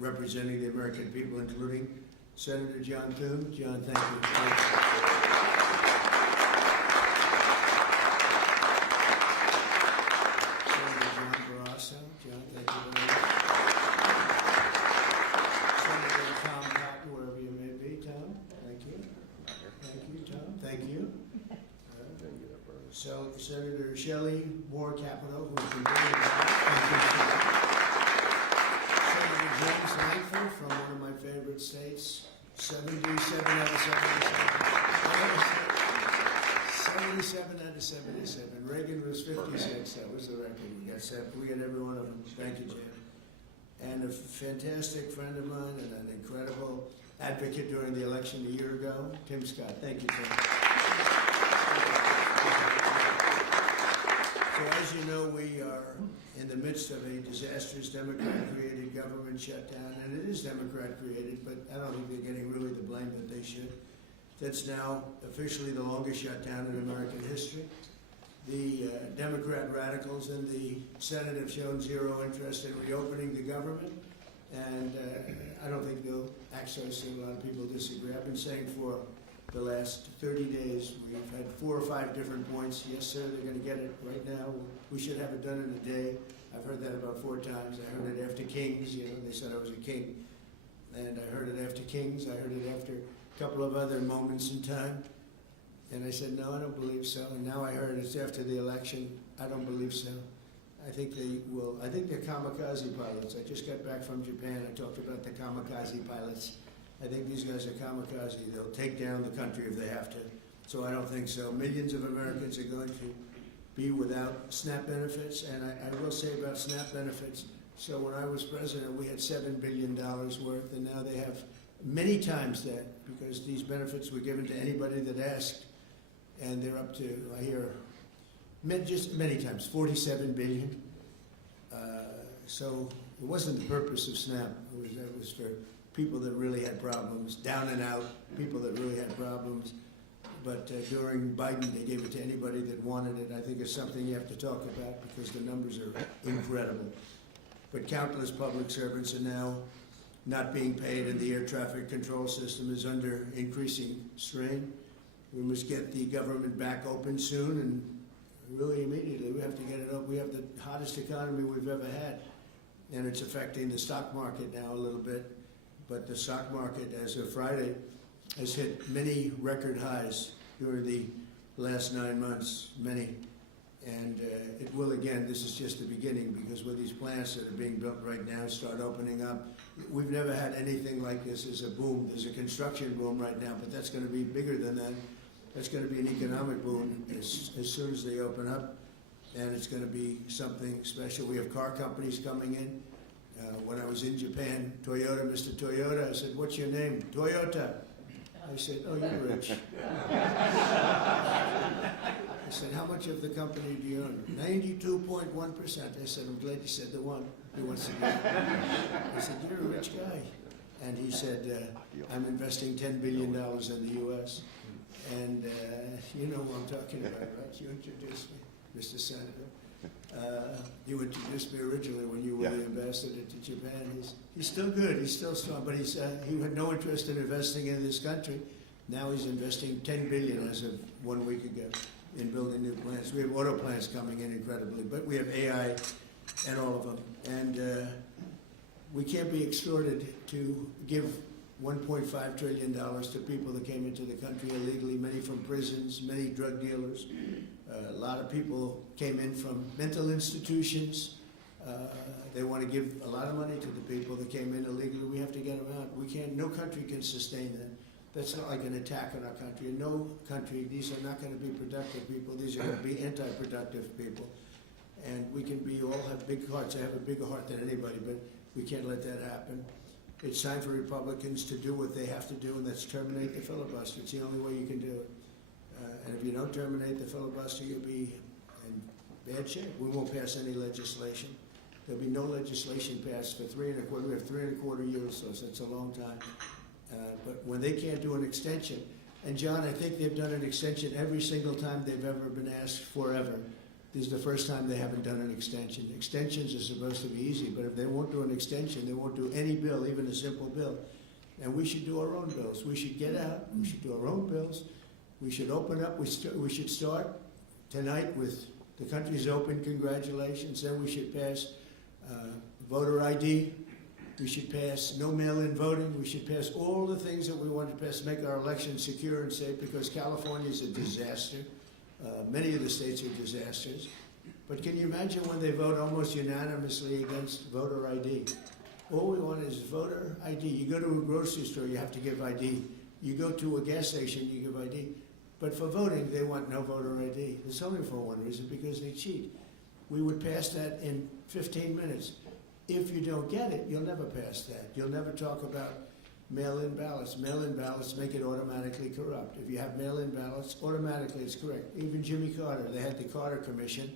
representing the American people, including Senator John Thune. John, thank you. Senator John Barrasso. John, thank you very much. Senator Tom Cotton, wherever you may be. Tom, thank you. Thank you, Tom. Thank you. So, Senator Shelley Moore Capito, who's been very involved. Senator James Langford from one of my favorite states, 77 out of 77. 77 out of 77. Reagan was 56. That was the record. We got every one of them. Thank you, Jim. And a fantastic friend of mine and an incredible advocate during the election a year ago, Tim Scott. Thank you, Tim. So as you know, we are in the midst of a disastrous Democrat-created government shutdown, and it is Democrat-created, but I don't think they're getting really the blame that they should. That's now officially the longest shutdown in American history. The Democrat radicals in the Senate have shown zero interest in reopening the government, and I don't think they'll act so soon. A lot of people disagree. I've been saying for the last 30 days, we've had 4 or 5 different points. Yes, sir, they're going to get it right now. We should have it done in a day. I've heard that about 4 times. I heard it after Kings. You know, they said I was a king. And I heard it after Kings. I heard it after a couple of other moments in time. And I said, no, I don't believe so. And now I heard it's after the election. I don't believe so. I think they will. I think they're kamikaze pilots. I just got back from Japan. I talked about the kamikaze pilots. I think these guys are kamikaze. They'll take down the country if they have to. So I don't think so. Millions of Americans are going to be without SNAP benefits. And I will say about SNAP benefits, so when I was president, we had $7 billion worth, and now they have many times that, because these benefits were given to anybody that asked, and they're up to, I hear, just many times, $47 billion. So it wasn't the purpose of SNAP. It was for people that really had problems, down and out, people that really had problems. But during Biden, they gave it to anybody that wanted it. I think it's something you have to talk about because the numbers are incredible. But countless public servants are now not being paid, and the air traffic control system is under increasing strain. We must get the government back open soon, and really immediately. We have to get it up. We have the hottest economy we've ever had, and it's affecting the stock market now a little bit. But the stock market, as of Friday, has hit many record highs during the last 9 months, many. And it will again. This is just the beginning, because with these plants that are being built right now start opening up, we've never had anything like this as a boom. There's a construction boom right now, but that's going to be bigger than that. That's going to be an economic boom as soon as they open up, and it's going to be something special. We have car companies coming in. When I was in Japan, Toyota, Mr. Toyota, I said, "What's your name?" "Toyota." I said, "Oh, you're rich." I said, "How much of the company do you own?" 92.1%. I said, "I'm glad you said the one who wants to be." I said, "You're a rich guy." And he said, "I'm investing $10 billion in the U.S. And you know who I'm talking about, right? You introduced me, Mr. Senator. You introduced me originally when you were the ambassador to Japan. He's still good. He's still strong. But he had no interest in investing in this country. Now he's investing $10 billion as of 1 week ago in building new plants. We have auto plants coming in incredibly, but we have AI and all of them. And we can't be extorted to give $1.5 trillion to people that came into the country illegally, many from prisons, many drug dealers. A lot of people came in from mental institutions. They want to give a lot of money to the people that came in illegally. We have to get them out. We can't. No country can sustain that. That's not like an attack on our country. In no country, these are not going to be productive people. These are going to be anti-productive people. And we can all have big hearts. I have a bigger heart than anybody, but we can't let that happen. It's time for Republicans to do what they have to do, and that's terminate the filibuster. It's the only way you can do it. And if you don't terminate the filibuster, you'll be in bad shape. We won't pass any legislation. There'll be no legislation passed for 3 1/4. We have 3 1/4 years, so it's a long time. But when they can't do an extension, and John, I think they've done an extension every single time they've ever been asked forever. This is the first time they haven't done an extension. Extensions are supposed to be easy, but if they won't do an extension, they won't do any bill, even a simple bill. And we should do our own bills. We should get out. We should do our own bills. We should open up. We should start tonight with the country's open. Congratulations. Then we should pass voter ID. We should pass no mail-in voting. We should pass all the things that we want to pass, make our elections secure and safe, because California is a disaster. Many of the states are disasters. But can you imagine when they vote almost unanimously against voter ID? All we want is voter ID. You go to a grocery store, you have to give ID. You go to a gas station, you give ID. But for voting, they want no voter ID. It's only for one reason, because they cheat. We would pass that in 15 minutes. If you don't get it, you'll never pass that. You'll never talk about mail-in ballots. Mail-in ballots make it automatically corrupt. If you have mail-in ballots, automatically it's correct. Even Jimmy Carter, they had the Carter Commission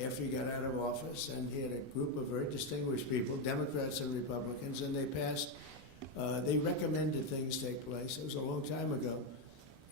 after he got out of office, and he had a group of very distinguished people, Democrats and Republicans, and they passed, they recommended things take place. It was a long time ago.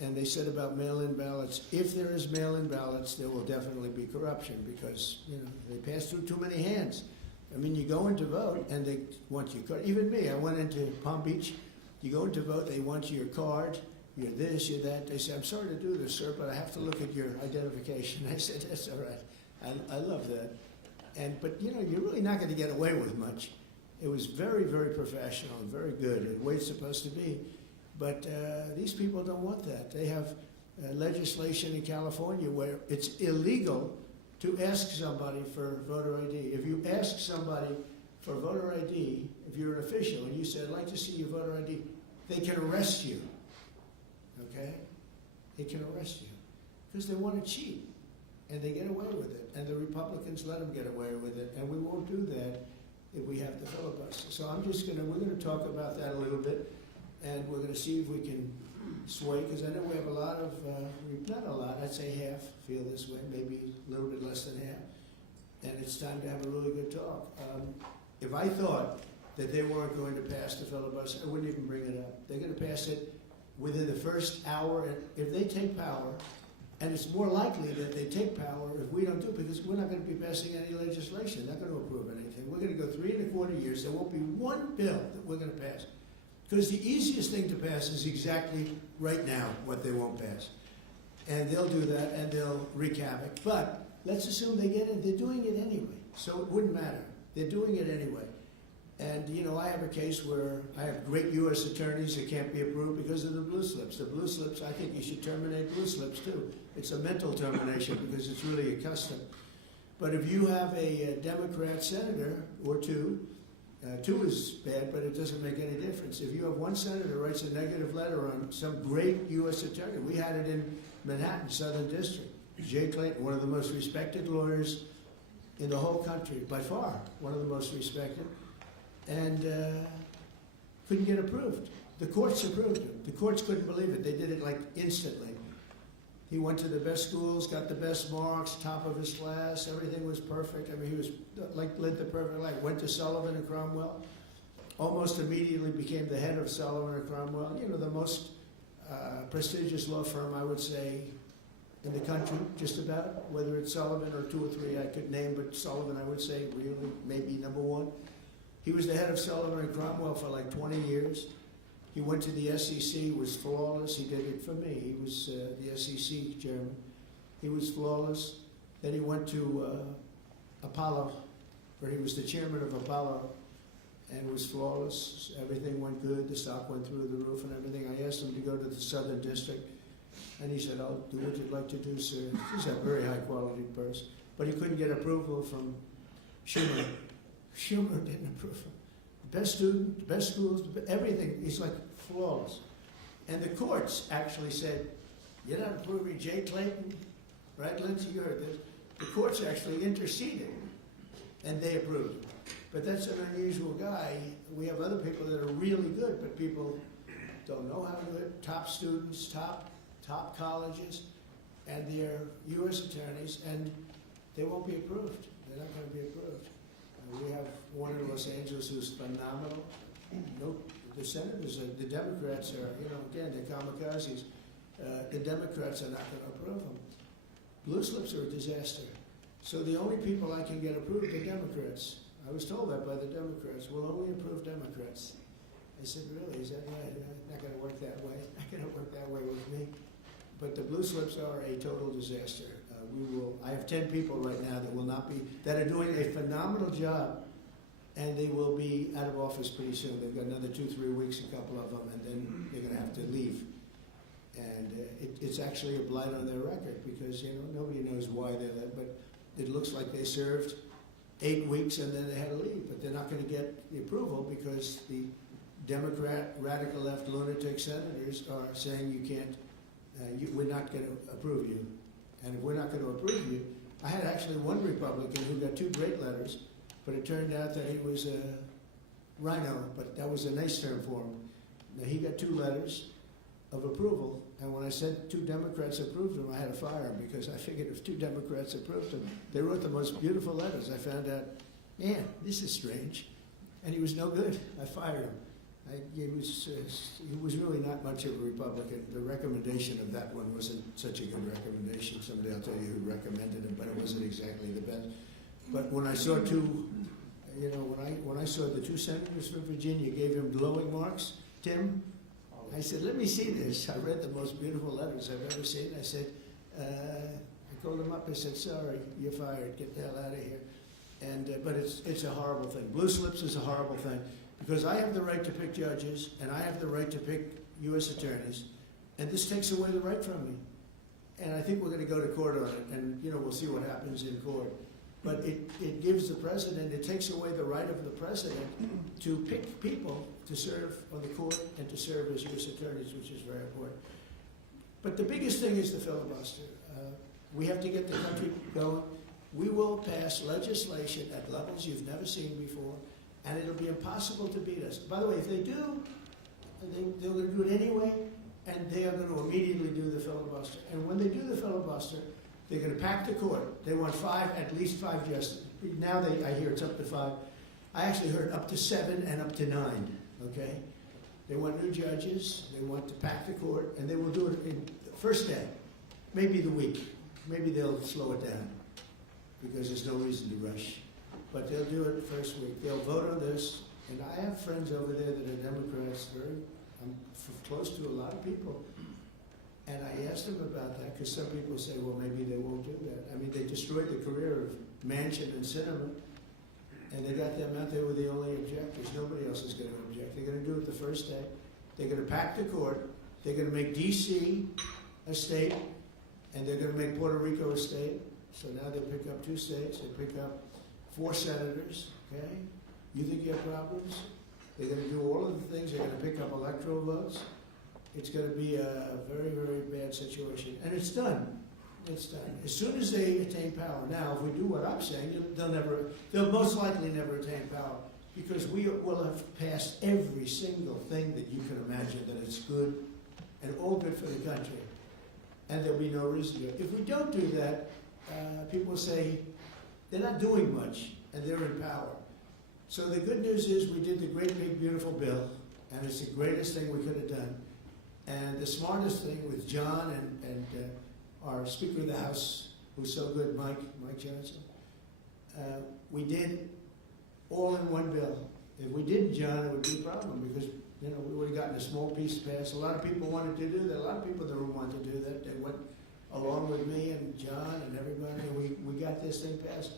And they said about mail-in ballots, if there is mail-in ballots, there will definitely be corruption, because, you know, they pass through too many hands. I mean, you go in to vote, and they want your card. Even me, I went into Palm Beach. You go in to vote, they want your card, you're this, you're that. They say, I'm sorry to do this, sir, but I have to look at your identification. I said, that's all right. I love that. But, you know, you're really not going to get away with much. It was very, very professional and very good, the way it's supposed to be. But these people don't want that. They have legislation in California where it's illegal to ask somebody for voter ID. If you ask somebody for voter ID, if you're an official and you say, I'd like to see your voter ID, they can arrest you, okay? They can arrest you because they want to cheat, and they get away with it, and the Republicans let them get away with it, and we won't do that if we have the filibuster. So we're gonna talk about that a little bit, and we're gonna see if we can sway, because I know we have a lot of, not a lot, I'd say half feel this way, maybe a little bit less than half, and it's time to have a really good talk. If I thought that they weren't going to pass the filibuster, I wouldn't even bring it up. They're going to pass it within the first hour. If they take power, and it's more likely that they take power if we don't do it, because we're not going to be passing any legislation. They're not going to approve anything. We're going to go 3¼ years. There won't be one bill that we're going to pass. Because the easiest thing to pass is exactly right now what they won't pass. And they'll do that, and they'll wreak havoc. But let's assume they get it. They're doing it anyway, so it wouldn't matter. They're doing it anyway. And, you know, I have a case where I have great U.S. attorneys that can't be approved because of the blue slips. The blue slips, I think you should terminate blue slips, too. It's a mental termination because it's really a custom. But if you have a Democrat senator or two is bad, but it doesn't make any difference. If you have one senator writes a negative letter on some great U.S. attorney, we had it in Manhattan, Southern District. Jay Clayton, one of the most respected lawyers in the whole country, by far, one of the most respected, and couldn't get approved. The courts approved him. The courts couldn't believe it. They did it like instantly. He went to the best schools, got the best marks, top of his class, everything was perfect. I mean, he was like lived the perfect life. Went to Sullivan and Cromwell, almost immediately became the head of Sullivan and Cromwell. You know, the most prestigious law firm, I would say, in the country, just about, whether it's Sullivan or 2 or 3 I could name, but Sullivan, I would say, really, maybe number 1. He was the head of Sullivan and Cromwell for like 20 years. He went to the SEC, was flawless. He did it for me. He was the SEC chairman. He was flawless. Then he went to Apollo, where he was the chairman of Apollo, and was flawless. Everything went good. The stock went through the roof and everything. I asked him to go to the Southern District, and he said, I'll do what you'd like to do, sir. He's a very high-quality person. But he couldn't get approval from Schumer. Schumer didn't approve him. Best student, best schools, everything. He's like flawless. And the courts actually said, you're not approving Jay Clayton, right, Lindsay? You heard this. The courts actually interceded, and they approved him. But that's an unusual guy. We have other people that are really good, but people don't know how to do it. Top students, top colleges, and they're U.S. attorneys, and they won't be approved. They're not going to be approved. We have one in Los Angeles who's phenomenal. No, the senators, the Democrats are, you know, again, they're kamikazes. The Democrats are not going to approve them. Blue slips are a disaster. So the only people I can get approved are Democrats. I was told that by the Democrats. We'll only approve Democrats. I said, really, is that right? It's not going to work that way. It's not going to work that way with me. But the blue slips are a total disaster. I have 10 people right now that are doing a phenomenal job, and they will be out of office pretty soon. They've got another 2-3 weeks, a couple of them, and then they're going to have to leave. And it's actually a blight on their record because, nobody knows why they left, but it looks like they served 8 weeks and then they had to leave. But they're not going to get the approval because the Democrat, radical left, lunatic senators are saying you can't, we're not going to approve you. And if we're not going to approve you, I had actually one Republican who got 2 great letters, but it turned out that he was a rhino, but that was a nice term for him. Now, he got 2 letters of approval, and when I said 2 Democrats approved him, I had to fire him because I figured if 2 Democrats approved him, they wrote the most beautiful letters. I found out, man, this is strange. And he was no good. I fired him. He was really not much of a Republican. The recommendation of that one wasn't such a good recommendation. Someday I'll tell you who recommended it, but it wasn't exactly the best. But when I saw when I saw the 2 senators from Virginia gave him glowing marks, Tim, I said, let me see this. I read the most beautiful letters I've ever seen. I said, I called him up. I said, sorry, you're fired. Get the hell out of here. And but it's a horrible thing. Blue slips is a horrible thing. Because I have the right to pick judges, and I have the right to pick U.S. attorneys, and this takes away the right from me. And I think we're going to go to court on it, and we'll see what happens in court. But it gives the president, it takes away the right of the president to pick people to serve on the court and to serve as U.S. attorneys, which is very important. But the biggest thing is the filibuster. We have to get the country going. We will pass legislation at levels you've never seen before, and it'll be impossible to beat us. By the way, if they do, they're going to do it anyway, and they are going to immediately do the filibuster. And when they do the filibuster, they're going to pack the court. They want at least 5 justices. Now I hear it's up to 5. I actually heard up to 7 and up to 9, okay? They want new judges. They want to pack the court, and they will do it in the first day, maybe the week. Maybe they'll slow it down because there's no reason to rush. But they'll do it the first week. They'll vote on this. And I have friends over there that are Democrats. I'm close to a lot of people. And I asked them about that because some people say, well, maybe they won't do that. I mean, they destroyed the career of Manchin and Sinema. And they got them out. They were the only objectors. Nobody else is going to object. They're going to do it the first day. They're going to pack the court. They're going to make D.C. a state. And they're going to make Puerto Rico a state. So now they pick up 2 states. They pick up 4 senators, okay? You think you have problems? They're going to do all of the things. They're going to pick up electoral votes. It's going to be a very, very bad situation. And it's done. It's done. As soon as they attain power. Now, if we do what I'm saying, they'll most likely never attain power because we will have passed every single thing that you can imagine that it's good and all good for the country. And there'll be no reason to do it. If we don't do that, people say they're not doing much and they're in power. So the good news is we did the great big beautiful bill, and it's the greatest thing we could have done. And the smartest thing with John and our Speaker of the House, who's so good, Mike Johnson, we did all in one bill. If we didn't, John, it would be a problem because we would have gotten a small piece passed. A lot of people wanted to do that. A lot of people in the room wanted to do that. They went along with me and John and everybody, and we got this thing passed.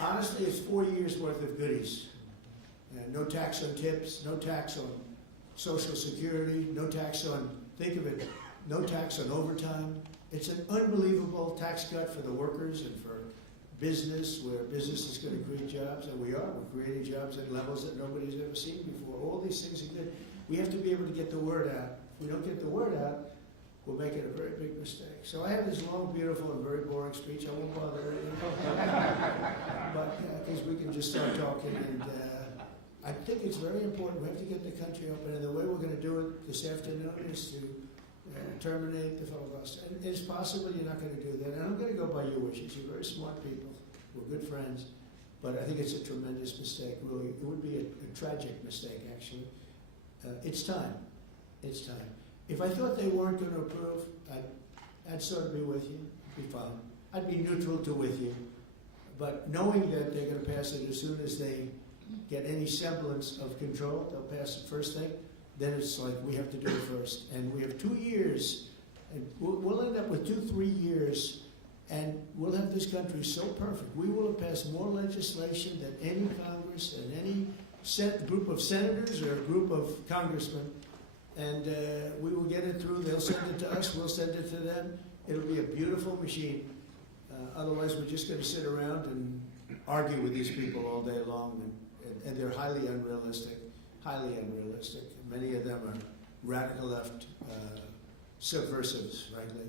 Honestly, it's 4 years worth of goodies. No tax on tips, no tax on Social Security, no tax on, think of it, no tax on overtime. It's an unbelievable tax cut for the workers and for business, where business is going to create jobs, and we're creating jobs at levels that nobody's ever seen before. All these things are good. We have to be able to get the word out. If we don't get the word out, we'll make it a very big mistake. So I have this long, beautiful, and very boring speech. I won't bother anyone. But because we can just start talking, and I think it's very important. We have to get the country open, and the way we're going to do it this afternoon is to terminate the filibuster. And it's possible you're not going to do that. And I'm going to go by your wishes. You're very smart people. We're good friends. But I think it's a tremendous mistake, really. It would be a tragic mistake, actually. It's time. It's time. If I thought they weren't going to approve, I'd sort of be with you. It'd be fine. I'd be neutral to with you. But knowing that they're going to pass it as soon as they get any semblance of control, they'll pass it first thing. Then it's like we have to do it first. And we have 2 years, and we'll end up with 2-3 years, and we'll have this country so perfect. We will have passed more legislation than any Congress and any group of senators or a group of congressmen. And we will get it through. They'll send it to us. We'll send it to them. It'll be a beautiful machine. Otherwise, we're just going to sit around and argue with these people all day long. And they're highly unrealistic. Highly unrealistic. Many of them are radical left subversives, frankly.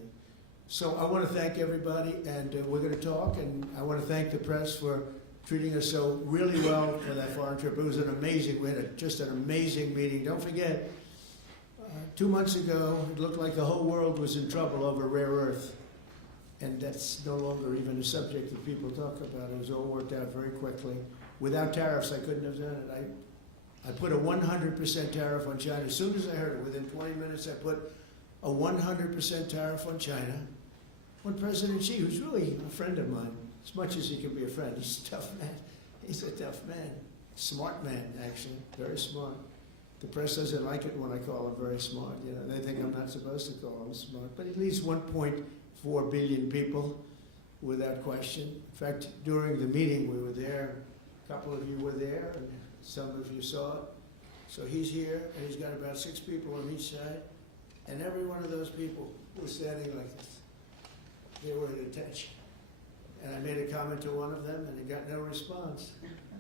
So I want to thank everybody, and we're going to talk, and I want to thank the press for treating us so really well for that foreign trip. It was an amazing, we had just an amazing meeting. Don't forget, 2 months ago, it looked like the whole world was in trouble over rare earth, and that's no longer even a subject that people talk about. It was all worked out very quickly. Without tariffs, I couldn't have done it. I put a 100% tariff on China. As soon as I heard it, within 20 minutes, I put a 100% tariff on China. When President Xi, who's really a friend of mine, as much as he can be a friend, he's a tough man. He's a tough man. Smart man, actually. Very smart. The press doesn't like it when I call him very smart. You know, they think I'm not supposed to call him smart. But at least 1.4 billion people, without question. In fact, during the meeting, we were there. A couple of you were there, and some of you saw it. So he's here, and he's got about 6 people on each side. And every one of those people was standing like this. They were at attention. And I made a comment to one of them, and he got no response.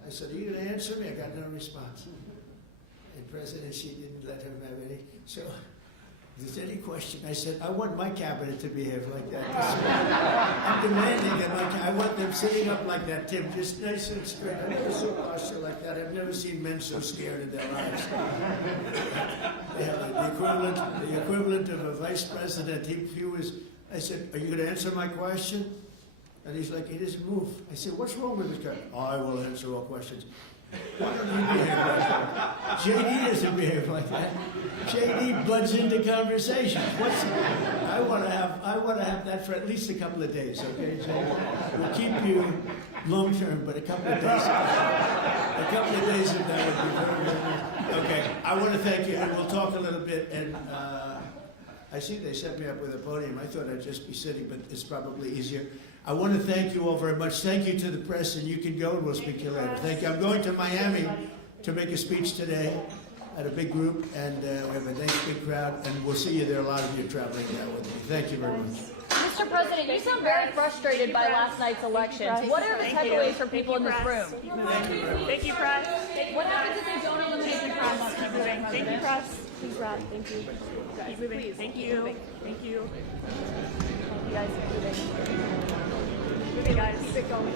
I said, "Are you going to answer me?" I got no response. And President Xi didn't let him have any. So if there's any question, I said, I want my cabinet to behave like that. I'm demanding that I want them sitting up like that, Tim, just nice and straight. I never saw posture like that. I've never seen men so scared in their lives. The equivalent of a vice president. He was. I said, "Are you going to answer my question?" And he's like, "He doesn't move." I said, "What's wrong with this guy?" "I will answer all questions." Why don't you behave like that? JD doesn't behave like that. JD butts into conversations. I want to have that for at least a couple of days, okay, JD? We'll keep you long term, but a couple of days. A couple of days of that would be very good. Okay, I want to thank you, and we'll talk a little bit. And I see they set me up with a podium. I thought I'd just be sitting, but it's probably easier. I want to thank you all very much. Thank you to the press, and you can go, and we'll speak to you later. Thank you. I'm going to Miami to make a speech today at a big group, and we have a nice big crowd, and we'll see you there. A lot of you are traveling down with me. Thank you very much. Mr. President, you sound very frustrated by last night's elections. What are the takeaways for people in this room? Thank you, press. What happens if they don't eliminate the press? Keep moving. Thank you, press. Please, Rob. Thank you. Keep moving. Thank you. Thank you. You guys keep moving. Moving, guys. Keep it going.